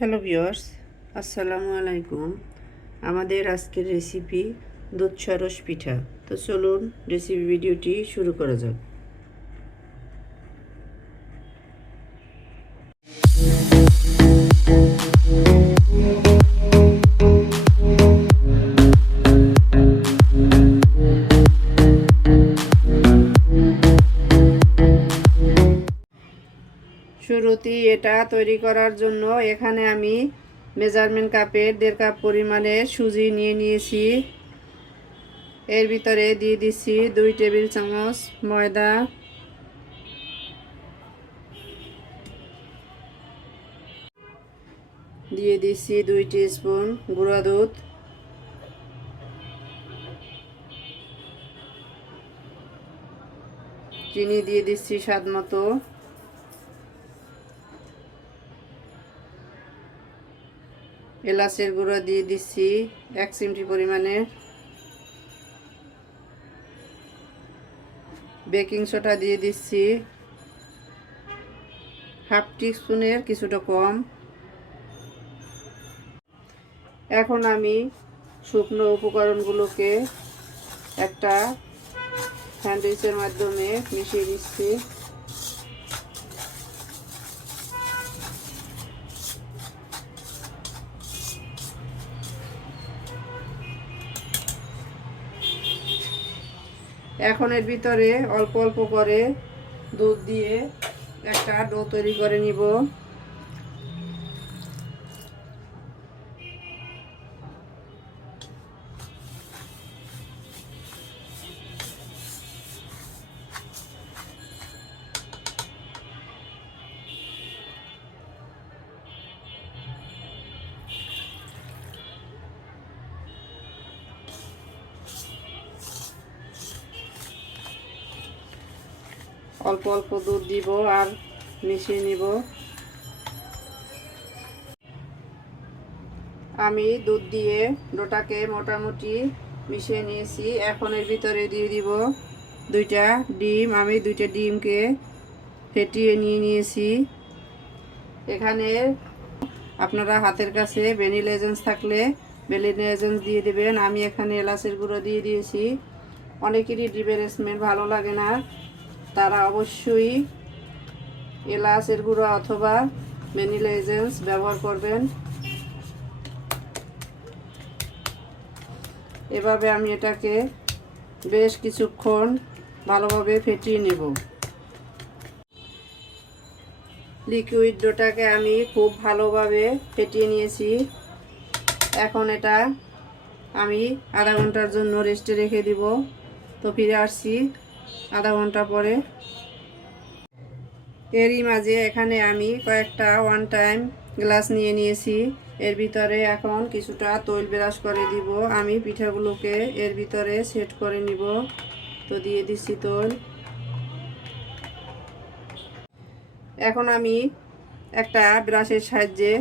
Hello viewers, আসসালামু আলাইকুম। আমাদের আজকের রেসিপি দুধ সরস পিঠা। তো চলুন রেসিপি ভিডিওটি শুরু করা যাক। শুরুতেই এটা তৈরি করার জন্য এখানে আমি মেজারমেন্ট কাপের 1.5 কাপ পরিমাণে সুজি নিয়ে নিয়েছি। এর ভিতরে দিয়ে দিচ্ছি 2 টেবিল চামচ ময়দা, দিয়ে দিচ্ছি 2 টিস্পুন গুঁড়া দুধ, চিনি দিয়ে দিচ্ছি স্বাদ মতো, এলাচের গুঁড়া দিয়ে দিচ্ছি 1 চিমটি পরিমাণে, বেকিং সোডা দিয়ে দিচ্ছি হাফ টিস্পুনের কিছুটা কম। এখন আমি শুকনো উপকরণগুলোকে একটা স্যান্ডউইচের মাধ্যমে মিশিয়ে দিচ্ছি। এখন এর ভিতরে অল্প অল্প করে দুধ দিয়ে একটা ডো তৈরি করে নিব। অল্প অল্প দুধ দিব আর মিশিয়ে নিব। আমি দুধ দিয়ে ডোটাকে মোটামুটি মিশিয়ে নিয়েছি। এখন এর ভিতরে দিয়ে দিব 2টা ডিম। আমি 2টা ডিমকে ফেটিয়ে নিয়ে নিয়েছি। এখানে আপনারা হাতের কাছে ভ্যানিলা এসেন্স থাকলে ভ্যানিলা এসেন্স দিয়ে দেবেন। আমি এখানে এলাচের গুঁড়ো দিয়ে দিয়েছি। অনেকেরই ডিমের স্মেল ভালো লাগে না, তারা অবশ্যই এলাচের গুঁড়ো অথবা ভ্যানিলা এসেন্স ব্যবহার করবেন। এভাবে আমি এটাকে বেশ কিছুক্ষণ ভালোভাবে ফেটিয়ে নেব। লিকুইড ডোটাকে আমি খুব ভালোভাবে ফেটিয়ে নিয়েছি। এখন এটা আমি আধা ঘন্টার জন্য রেস্টে রেখে দিব। তো ফিরে আসছি আধা ঘন্টা পরে। এরই মাঝে এখানে আমি কয়েকটা ওয়ান টাইম গ্লাস নিয়ে নিয়েছি। এর ভিতরে এখন কিছুটা তৈল ব্রাশ করে দিব। আমি পিঠাগুলোকে এর ভিতরে সেট করে নিব। তো দিয়ে দিচ্ছি তৈল। এখন আমি একটা ব্রাশের সাহায্যে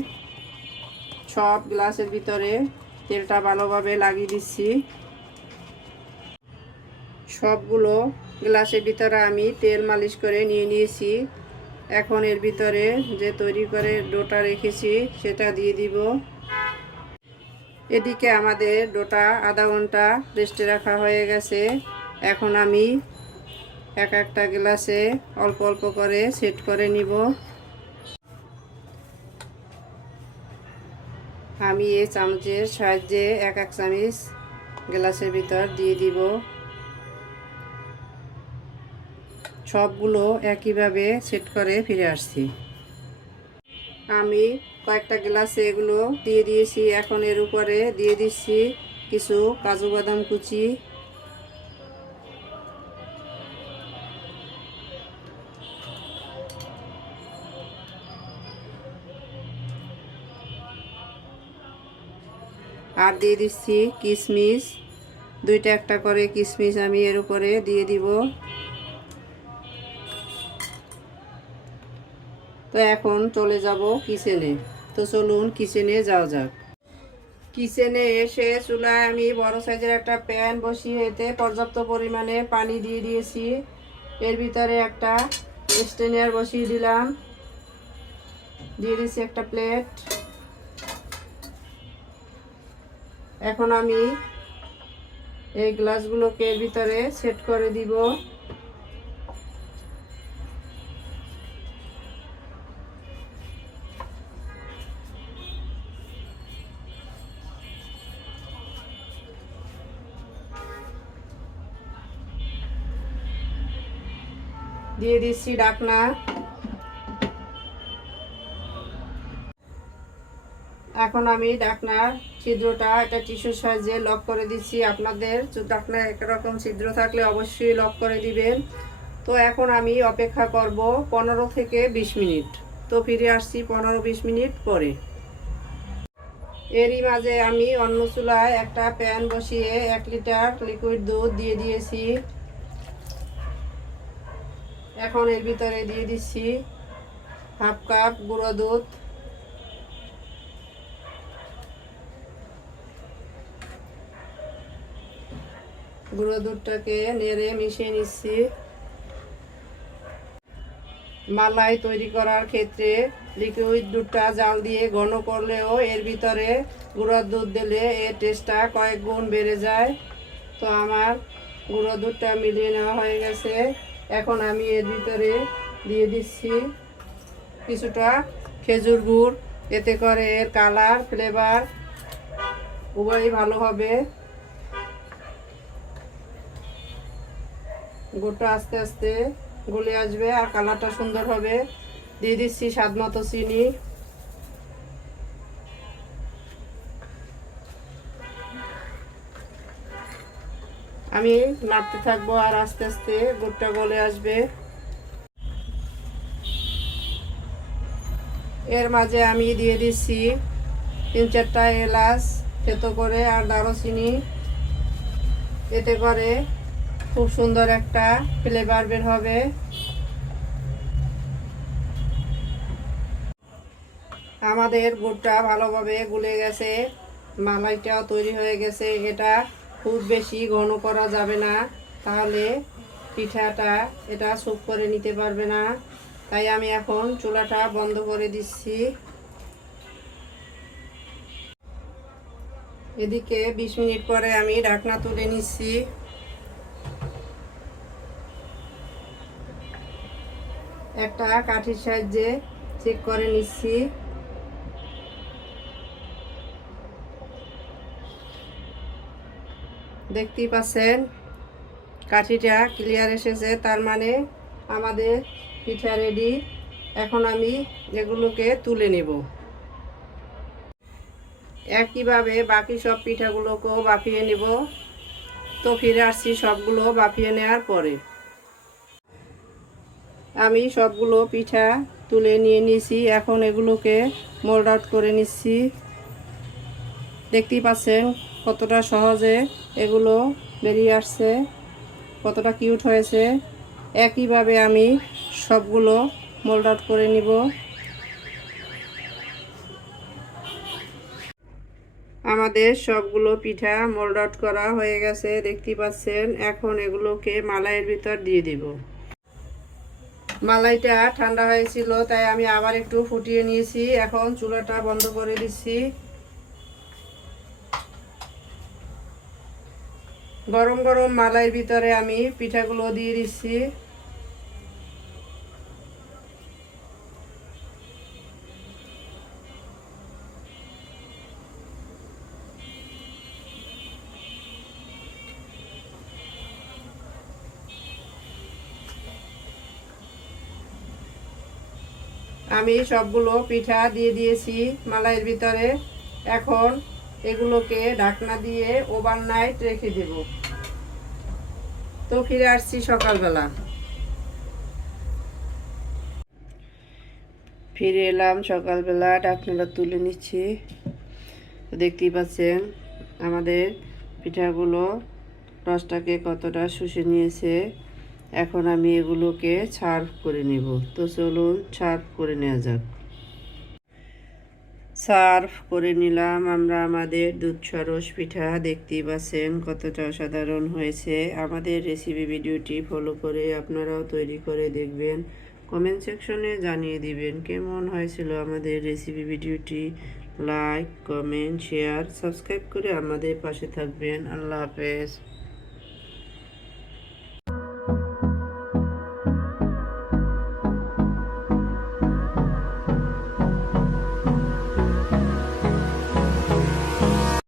সব গ্লাসের ভিতরে তেলটা ভালোভাবে লাগিয়ে দিচ্ছি। সবগুলো গ্লাসের ভিতরে আমি তেল মালিশ করে নিয়ে নিয়েছি। এখন এর ভিতরে যে তৈরি করে ডোটা রেখেছি সেটা দিয়ে দিব। এদিকে আমাদের ডোটা আধা ঘন্টা রেস্টে রাখা হয়ে গেছে। এখন আমি একটা গ্লাসে অল্প অল্প করে সেট করে নিব। আমি এই চামচের সাহায্যে এক চামচ গ্লাসের ভিতর দিয়ে দিব। সবগুলো একইভাবে সেট করে ফিরে আসছি। আমি কয়েকটা গ্লাসে এগুলো দিয়ে দিয়েছি। এখন এর উপরে দিয়ে দিচ্ছি কিছু কাজু বাদাম কুচি, আর দিয়ে দিচ্ছি কিশমিশ। 2টা একটা করে কিশমিশ আমি এর উপরে দিয়ে দিব। তো এখন চলে যাব কিচেনে। তো চলুন কিচেনে যাওয়া যাক। কিচেনে এসে চুলায় আমি বড় সাইজের একটা প্যান বসিয়ে এতে পর্যাপ্ত পরিমাণে পানি দিয়ে দিয়েছি। এর ভিতরে একটা স্ট্রেনার বসিয়ে দিলাম। দিয়ে দিচ্ছি একটা প্লেট। এখন আমি এই গ্লাসগুলোকে এর ভিতরে সেট করে দিব। দিয়ে দিচ্ছি ঢাকনা। এখন আমি ঢাকনার ছিদ্রটা এটা টিস্যুর সাহায্যে লক করে দিচ্ছি। আপনাদের ঢাকনা একরকম ছিদ্র থাকলে অবশ্যই লক করে দিবেন। তো এখন আমি অপেক্ষা করব 15 থেকে 20 মিনিট। তো ফিরে আসছি 15-20 মিনিট পরে। এরই মাঝে আমি অন্য চুলায় একটা প্যান বসিয়ে 1 লিটার লিকুইড দুধ দিয়ে দিয়েছি। এখন এর ভিতরে দিয়ে দিচ্ছি হাফ কাপ গুঁড়ো দুধ। গুঁড়ো দুধটাকে নেড়ে মিশিয়ে নিচ্ছি। মালাই তৈরি করার ক্ষেত্রে লিকুইড দুধটা জাল দিয়ে ঘন করলেও এর ভিতরে গুঁড়ো দুধ দিলে এর টেস্টটা কয়েক গুণ বেড়ে যায়। তো আমার গুঁড়ো দুধটা মিলিয়ে নেওয়া হয়ে গেছে। এখন আমি এর ভিতরে দিয়ে দিচ্ছি কিছুটা খেজুর গুড়। এতে করে এর কালার ফ্লেভার উভয়ই ভালো হবে। গুড়টা আস্তে আস্তে গলে আসবে আর কালারটা সুন্দর হবে। দিয়ে দিচ্ছি স্বাদ মতো চিনি। আমি নাড়তে থাকবো আর আস্তে আস্তে গুড়টা গলে আসবে। এর মাঝে আমি দিয়ে দিচ্ছি 3-4টা এলাচ থেতো করে আর দারুচিনি। এতে করে খুব সুন্দর একটা ফ্লেভার বের হবে। আমাদের গুড়টা ভালোভাবে গুলে গেছে, মালাইটাও তৈরি হয়ে গেছে। এটা খুব বেশি ঘন করা যাবে না, তাহলে পিঠাটা এটা সুপ করে নিতে পারবে না। তাই আমি এখন চুলাটা বন্ধ করে দিচ্ছি। এদিকে 20 মিনিট পরে আমি ঢাকনা তুলে নিচ্ছি। একটা কাঠির সাহায্যে চেক করে নিচ্ছি। দেখতেই পাচ্ছেন কাঠিটা ক্লিয়ার এসেছে, তার মানে আমাদের পিঠা রেডি। এখন আমি এগুলোকে তুলে নেব। একইভাবে বাকি সব পিঠাগুলোকেও বাফিয়ে নেব। তো ফিরে আসছি সবগুলো বাফিয়ে নেওয়ার পরে। আমি সবগুলো পিঠা তুলে নিয়ে নিয়েছি। এখন এগুলোকে মোল্ড আউট করে নিচ্ছি। দেখতেই পাচ্ছেন কতটা সহজে এগুলো বেরিয়ে আসছে, কতটা কিউট হয়েছে। একইভাবে আমি সবগুলো মোল্ড আউট করে নিব। আমাদের সবগুলো পিঠা মোল্ড আউট করা হয়ে গেছে, দেখতেই পাচ্ছেন। এখন এগুলোকে মালাইয়ের ভিতর দিয়ে দিব। মালাইটা ঠান্ডা হয়েছিল, তাই আমি আবার একটু ফুটিয়ে নিয়েছি। এখন চুলাটা বন্ধ করে দিচ্ছি। গরম গরম মালাইয়ের ভিতরে আমি পিঠাগুলো দিয়ে দিচ্ছি। আমি সবগুলো পিঠা দিয়ে দিয়েছি মালাইয়ের ভিতরে। এখন এগুলোকে ঢাকনা দিয়ে ওভারনাইট রেখে দেব। তো ফিরে আসছি সকালবেলা। ফিরে এলাম সকালবেলা, ঢাকনাটা তুলে নিচ্ছি। দেখতেই পাচ্ছেন আমাদের পিঠাগুলো রসটাকে কতটা শুষে নিয়েছে। এখন আমি এগুলোকে সার্ভ করে নেব। তো চলুন সার্ভ করে নেওয়া যাক। সার্ভ করে নিলাম আমরা আমাদের দুধ সরস পিঠা। দেখতেই পাচ্ছেন কতটা অসাধারণ হয়েছে। আমাদের রেসিপি ভিডিওটি ফলো করে আপনারাও তৈরি করে দেখবেন। কমেন্ট সেকশনে জানিয়ে দিবেন কেমন হয়েছিল আমাদের রেসিপি ভিডিওটি। লাইক, কমেন্ট, শেয়ার, সাবস্ক্রাইব করে আমাদের পাশে থাকবেন। আল্লাহ হাফেজ।